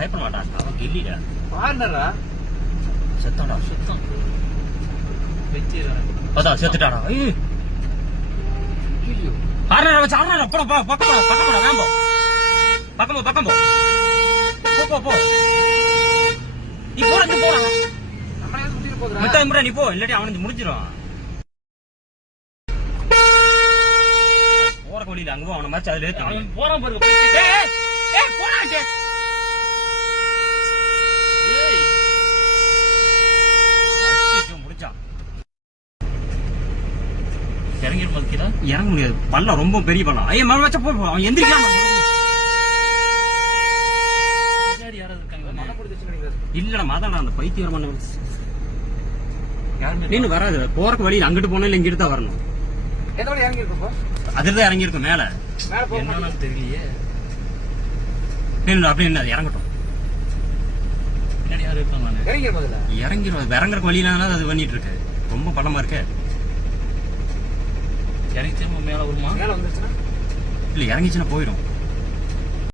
பயப்பட மாட்டான். அவன் கில்லிடா. பாருடா. செத்தாடா. சுத்தம். வெச்சிரா. அதான் செத்துட்டாடா. ஐயோ. ஐயோ. ஆறடா வச்சு ஆறடா. போ பக்கம் வேம்போ. பக்கம் போ. போ. நீ போடா. நம்ம ஏன் சுத்திட்டு போறா? மத்த நீ போ. இல்லாட்டி அவனுக்கு முடிஞ்சிரும். போற கோழில அங்க அவன மாதிரி அதுல ஏத்து. அவன் போறான் பாருங்க. ஏய் போடாடே. ஏய். அடிச்சு முடிச்சான். இறங்கி மதிக்கிறா? இறங்க முடியாது. பள்ளம் ரொம்ப பெரிய பள்ளம். ஐய மரம் வச்ச போ. அவன் எந்திரிக்காம. யார் யாராவது இருக்காங்க? மன புடிச்சு நினைக்கிறேன். இல்லடா மாதாடா அந்த பைத்தியமான யாருமே நின்னு வராது. போறக்கு வழியில அங்கிட்டு போனா இல்ல இங்கிட்டு தான் வரணும். எந்த வழி இறங்கி இருக்கோம்? அதுதான் இறங்கி இருக்கும் மேல. மேல போக என்னன்னு தெரியலையே. அப்படி என்ன இறங்கட்டும். பின்னாடி யாரும் இருக்காங்க? இறங்கி முதல்ல. இறங்குறக்கு வழியில அது பண்ணிட்டு இருக்கு. ரொம்ப பள்ளமா இருக்கு. இறங்கி திரும்ப மேல வருமா? மேல வந்துச்சுன்னா இல்ல இறங்கிச்சுன்னா போயிடும்.